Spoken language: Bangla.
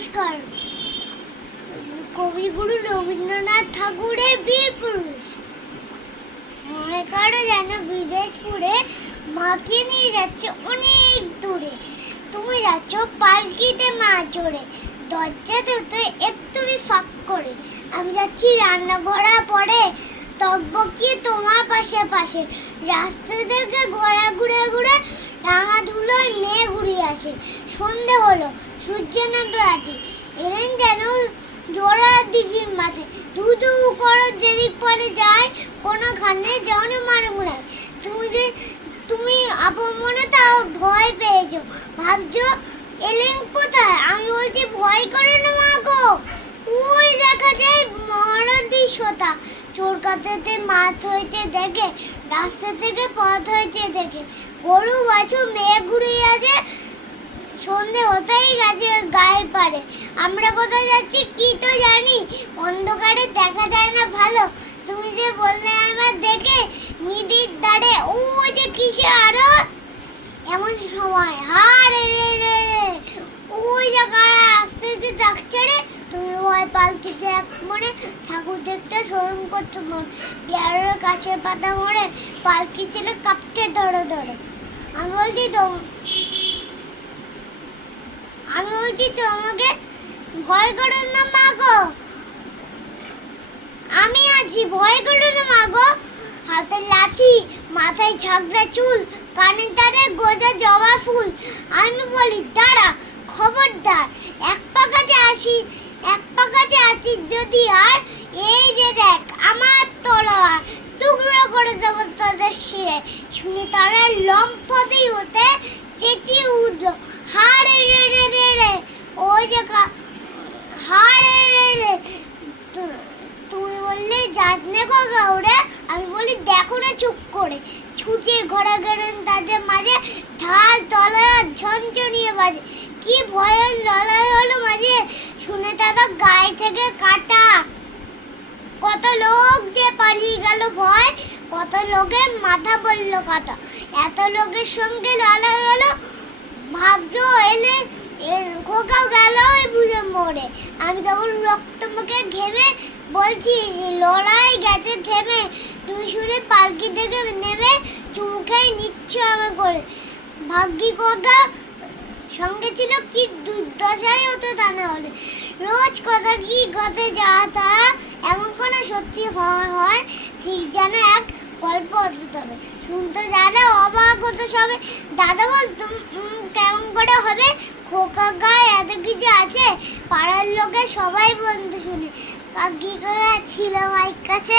নমস্কার। কবিগুরু রবীন্দ্রনাথ ঠাকুরের বীর পুরুষ মনে করো যেন বিদেশপুরে মাকে নিয়ে যাচ্ছে অনেক দূরে। তুমি যাচ্ছ পালকিতে মা চড়ে, দরজা দুটো একটুনি ফাঁক করে। আমি যাচ্ছি রান্নাঘরা পরে, তকবকিয়ে তোমার পাশে পাশে। রাস্তা থেকে ঘোরা ঘুরে ঘুরে রাঙা ধুলোয় মেয়ে ঘুরিয়ে আসে। সন্ধে হলো, সূর্য নামবে আটি, এলেন যেন জোড়া দিঘির মাঠে। ধু ধু করো যেদিক পরে যায়, কোনোখানে যেন মারমুড়ায়। তুমি আপন মনে তাও ভয় পেয়েছো, ভাবছো এলেন কোথায়। আমি বলছি ভয় করে না মা গো, ওই দেখা যায় মহারথী সোতা। চোর কাটাতে মাছ হয়েছে দেখে, রাস্তা থেকে পথ হয়েছে দেখে। গরু বাছুর মেয়ে ঘুরিয়ে আছে, সন্ধে হতেই গেছে গায়ের পারে। আমরা কোথায় যাচ্ছি কি তো জানি, অন্ধকারে দেখা যায় না ভালো। তুমি যে বললে আমার দেখে নিদির দ্বারে ওই যে কিসে আরো। এমন সময় হারে রে রে ওই জায়গায় আসতে যে ডাকছে রে। তুমি ওই পালকিতে এক মনে ঠাকুর দেখতে শরম করছো মন। পেয়ারের কাছের পাতা মরে পালকি ছিল কাঁপছে ধরে ধরে। আমি বলছি তোমাকে ভয় করো না মা গো, আমি আছি, ভয় করো না মা গো। হাতে লাঠি, মাথায় ঝাগড়া চুল, কানের তারে গোজা জবা ফুল। আমি বলি দাঁড়া, খবরদার, এক পা কাছে আছি যদি আর। এই যে দেখ আমার তলোয়ার, টুকরো করে দেবো তোদের শিরে। শুনে তারা লম্ফতেই হতে চেঁচিয়ে উঠল, হারে রে রে রে রে। ওই যে হারে রে রে। তুমি বললে যাস নে গো গাউরে। আমি বলি দেখো না চুপ করে। ছুটে ঘোরা গেলেন তাদের মাঝে, ঢাল তলোয়ার ঝনঝনিয়ে বাজে। কি ভয়ের লড়াই হলো মাঝে, শুনে তারা গায়ে থেকে কাটা। কত লোক যে পালিয়ে গেল ভয়, কত লোকের মাথা পড়লো কাটা। এত লোকের সঙ্গে লড়াই হলো, ভাবছো এলে খোকাও গেল ওই বুঝে মরে। আমি তখন রক্ত মুখে ঘেমে বলছি লড়াই গেছে থেমে। তুই শুনে পালকি থেকে নেমে চুমু খেয়ে নিচ্ছ আমার করে। ভাগ্যি খোকা সঙ্গে ছিল, কি দুর্দশাই হতো তা না হলে। রোজ কথা কি ঘটে যা তা, এমন কোনো সত্যি হয় ঠিক যেন এক গল্প হতো তবে। শুনতে জানে অবাক হতো সবে। দাদা বলতো কেমন করে হবে, খোকা গায়ে এত কিছু আছে। পাড়ার লোকে সবাই বলতে শুনে, ভাগ্যি খোকা ছিল মায়ের কাছে।